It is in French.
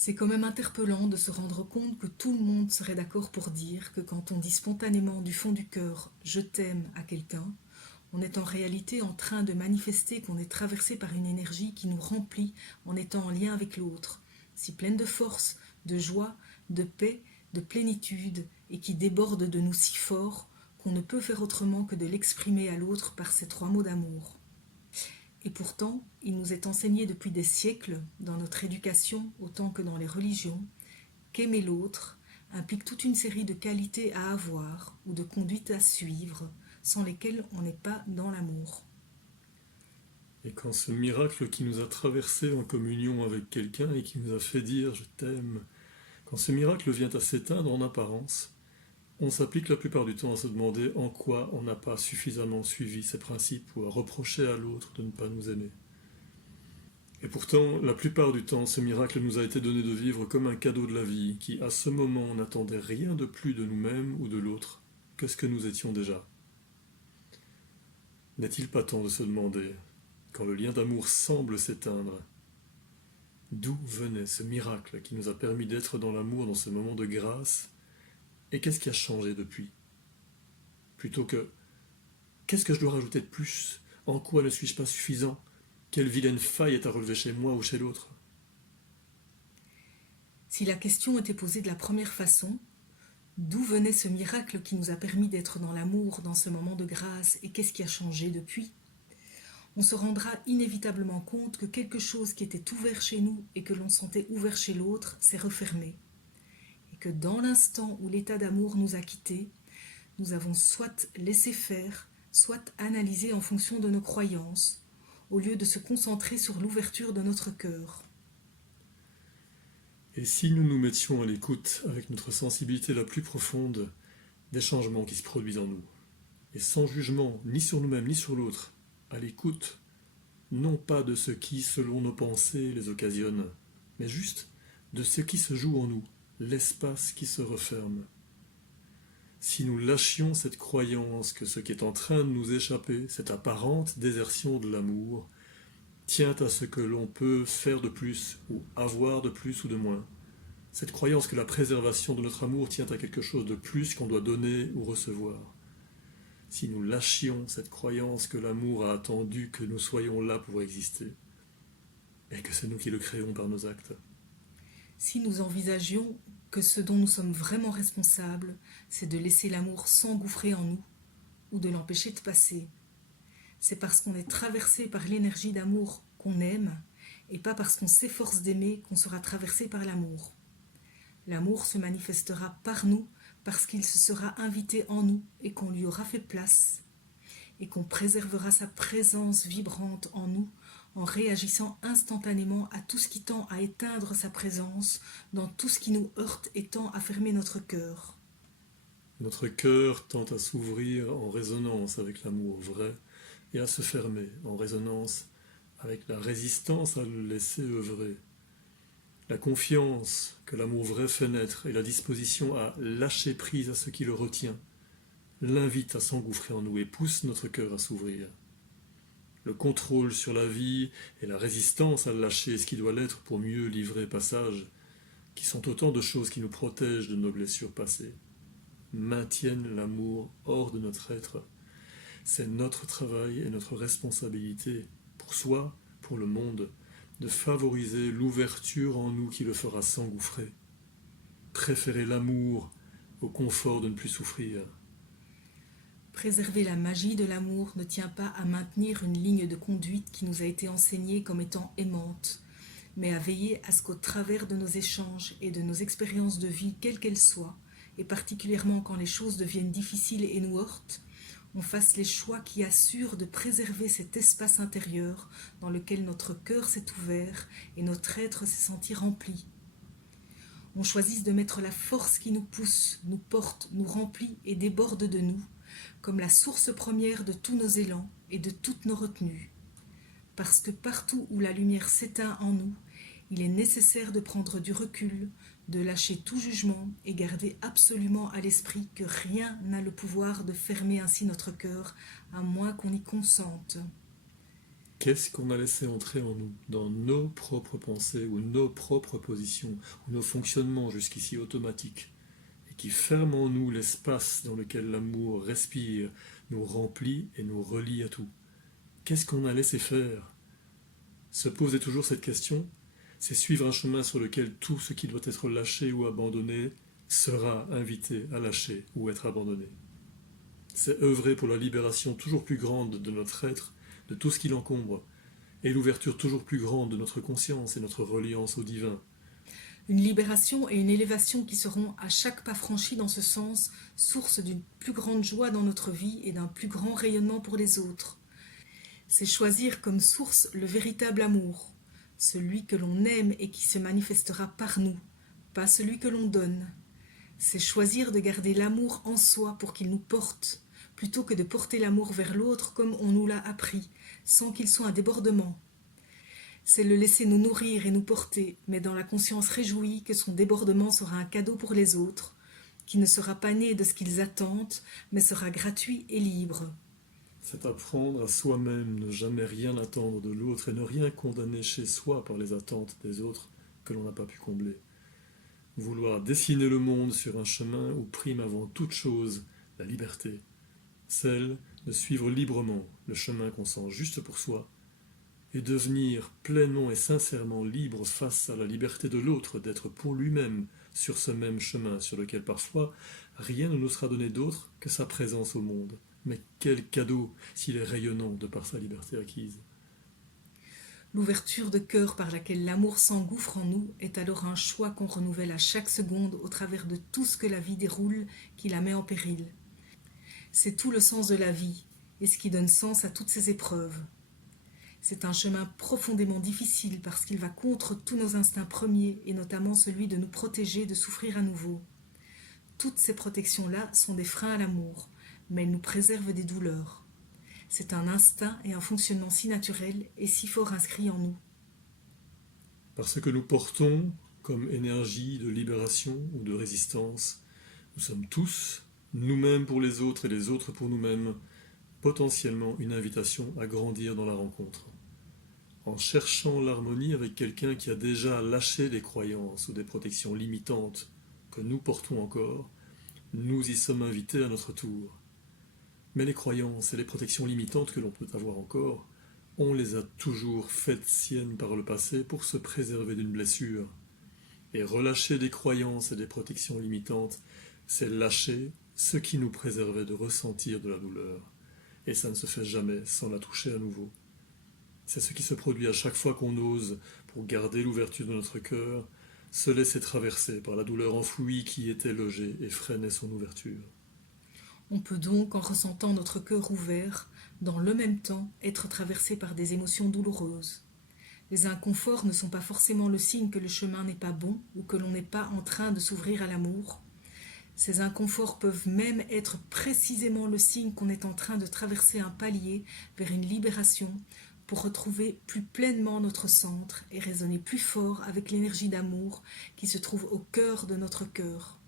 C'est quand même interpellant de se rendre compte que tout le monde serait d'accord pour dire que quand on dit spontanément du fond du cœur « je t'aime » à quelqu'un, on est en réalité en train de manifester qu'on est traversé par une énergie qui nous remplit en étant en lien avec l'autre, si pleine de force, de joie, de paix, de plénitude et qui déborde de nous si fort qu'on ne peut faire autrement que de l'exprimer à l'autre par ces trois mots d'amour. Et pourtant, il nous est enseigné depuis des siècles, dans notre éducation autant que dans les religions, qu'aimer l'autre implique toute une série de qualités à avoir ou de conduites à suivre, sans lesquelles on n'est pas dans l'amour. Et quand ce miracle qui nous a traversés en communion avec quelqu'un et qui nous a fait dire je t'aime, quand ce miracle vient à s'éteindre en apparence, on s'applique la plupart du temps à se demander en quoi on n'a pas suffisamment suivi ces principes ou à reprocher à l'autre de ne pas nous aimer. Et pourtant, la plupart du temps, ce miracle nous a été donné de vivre comme un cadeau de la vie qui, à ce moment, n'attendait rien de plus de nous-mêmes ou de l'autre que ce que nous étions déjà. N'est-il pas temps de se demander, quand le lien d'amour semble s'éteindre, d'où venait ce miracle qui nous a permis d'être dans l'amour dans ce moment de grâce, et qu'est-ce qui a changé depuis? Plutôt que qu'est-ce que je dois rajouter de plus? En quoi ne suis-je pas suffisant? Quelle vilaine faille est à relever chez moi ou chez l'autre? Si la question était posée de la première façon, d'où venait ce miracle qui nous a permis d'être dans l'amour dans ce moment de grâce et qu'est-ce qui a changé depuis? On se rendra inévitablement compte que quelque chose qui était ouvert chez nous et que l'on sentait ouvert chez l'autre s'est refermé. Et que dans l'instant où l'état d'amour nous a quittés, nous avons soit laissé faire, soit analysé en fonction de nos croyances, au lieu de se concentrer sur l'ouverture de notre cœur. Et si nous nous mettions à l'écoute avec notre sensibilité la plus profonde des changements qui se produisent en nous, et sans jugement ni sur nous-mêmes ni sur l'autre, à l'écoute, non pas de ce qui, selon nos pensées, les occasionne, mais juste de ce qui se joue en nous, l'espace qui se referme. Si nous lâchions cette croyance que ce qui est en train de nous échapper, cette apparente désertion de l'amour, tient à ce que l'on peut faire de plus, ou avoir de plus ou de moins, cette croyance que la préservation de notre amour tient à quelque chose de plus qu'on doit donner ou recevoir. Si nous lâchions cette croyance que l'amour a attendu que nous soyons là pour exister, et que c'est nous qui le créons par nos actes. Si nous envisagions que ce dont nous sommes vraiment responsables, c'est de laisser l'amour s'engouffrer en nous, ou de l'empêcher de passer. C'est parce qu'on est traversé par l'énergie d'amour qu'on aime, et pas parce qu'on s'efforce d'aimer qu'on sera traversé par l'amour. L'amour se manifestera par nous, parce qu'il se sera invité en nous et qu'on lui aura fait place, et qu'on préservera sa présence vibrante en nous en réagissant instantanément à tout ce qui tend à éteindre sa présence, dans tout ce qui nous heurte et tend à fermer notre cœur. Notre cœur tend à s'ouvrir en résonance avec l'amour vrai et à se fermer en résonance avec la résistance à le laisser œuvrer. La confiance que l'amour vrai fait naître et la disposition à lâcher prise à ce qui le retient l'invite à s'engouffrer en nous et pousse notre cœur à s'ouvrir. Le contrôle sur la vie et la résistance à lâcher ce qui doit l'être pour mieux livrer passage, qui sont autant de choses qui nous protègent de nos blessures passées, maintiennent l'amour hors de notre être. C'est notre travail et notre responsabilité, pour soi, pour le monde, de favoriser l'ouverture en nous qui le fera s'engouffrer. Préférer l'amour au confort de ne plus souffrir. Préserver la magie de l'amour ne tient pas à maintenir une ligne de conduite qui nous a été enseignée comme étant aimante, mais à veiller à ce qu'au travers de nos échanges et de nos expériences de vie, quelles qu'elles soient, et particulièrement quand les choses deviennent difficiles et nous heurtent, on fasse les choix qui assurent de préserver cet espace intérieur dans lequel notre cœur s'est ouvert et notre être s'est senti rempli. On choisisse de mettre la force qui nous pousse, nous porte, nous remplit et déborde de nous, comme la source première de tous nos élans et de toutes nos retenues. Parce que partout où la lumière s'éteint en nous, il est nécessaire de prendre du recul, de lâcher tout jugement et garder absolument à l'esprit que rien n'a le pouvoir de fermer ainsi notre cœur, à moins qu'on y consente. Qu'est-ce qu'on a laissé entrer en nous, dans nos propres pensées ou nos propres positions, ou nos fonctionnements jusqu'ici automatiques, et qui ferme en nous l'espace dans lequel l'amour respire, nous remplit et nous relie à tout? Qu'est-ce qu'on a laissé faire? Se poser toujours cette question, c'est suivre un chemin sur lequel tout ce qui doit être lâché ou abandonné sera invité à lâcher ou être abandonné. C'est œuvrer pour la libération toujours plus grande de notre être, de tout ce qui l'encombre, et l'ouverture toujours plus grande de notre conscience et notre reliance au divin. Une libération et une élévation qui seront à chaque pas franchi dans ce sens source d'une plus grande joie dans notre vie et d'un plus grand rayonnement pour les autres. C'est choisir comme source le véritable amour, celui que l'on aime et qui se manifestera par nous, pas celui que l'on donne. C'est choisir de garder l'amour en soi pour qu'il nous porte, plutôt que de porter l'amour vers l'autre comme on nous l'a appris, sans qu'il soit un débordement. C'est le laisser nous nourrir et nous porter, mais dans la conscience réjouie que son débordement sera un cadeau pour les autres, qui ne sera pas né de ce qu'ils attendent, mais sera gratuit et libre. C'est apprendre à soi-même ne jamais rien attendre de l'autre et ne rien condamner chez soi par les attentes des autres que l'on n'a pas pu combler. Vouloir dessiner le monde sur un chemin où prime avant toute chose la liberté, celle de suivre librement le chemin qu'on sent juste pour soi, et devenir pleinement et sincèrement libre face à la liberté de l'autre d'être pour lui-même sur ce même chemin sur lequel parfois rien ne nous sera donné d'autre que sa présence au monde. Mais quel cadeau s'il est rayonnant de par sa liberté acquise. L'ouverture de cœur par laquelle l'amour s'engouffre en nous est alors un choix qu'on renouvelle à chaque seconde au travers de tout ce que la vie déroule qui la met en péril. C'est tout le sens de la vie et ce qui donne sens à toutes ces épreuves. C'est un chemin profondément difficile parce qu'il va contre tous nos instincts premiers et notamment celui de nous protéger de souffrir à nouveau. Toutes ces protections-là sont des freins à l'amour, mais elles nous préservent des douleurs. C'est un instinct et un fonctionnement si naturel et si fort inscrit en nous. Parce que nous portons, comme énergie de libération ou de résistance, nous sommes tous, nous-mêmes pour les autres et les autres pour nous-mêmes, potentiellement une invitation à grandir dans la rencontre. En cherchant l'harmonie avec quelqu'un qui a déjà lâché des croyances ou des protections limitantes que nous portons encore, nous y sommes invités à notre tour. Mais les croyances et les protections limitantes que l'on peut avoir encore, on les a toujours faites siennes par le passé pour se préserver d'une blessure. Et relâcher des croyances et des protections limitantes, c'est lâcher ce qui nous préservait de ressentir de la douleur. Et ça ne se fait jamais sans la toucher à nouveau. C'est ce qui se produit à chaque fois qu'on ose, pour garder l'ouverture de notre cœur, se laisser traverser par la douleur enfouie qui était logée et freinait son ouverture. On peut donc, en ressentant notre cœur ouvert, dans le même temps, être traversé par des émotions douloureuses. Les inconforts ne sont pas forcément le signe que le chemin n'est pas bon ou que l'on n'est pas en train de s'ouvrir à l'amour. Ces inconforts peuvent même être précisément le signe qu'on est en train de traverser un palier vers une libération pour retrouver plus pleinement notre centre et résonner plus fort avec l'énergie d'amour qui se trouve au cœur de notre cœur.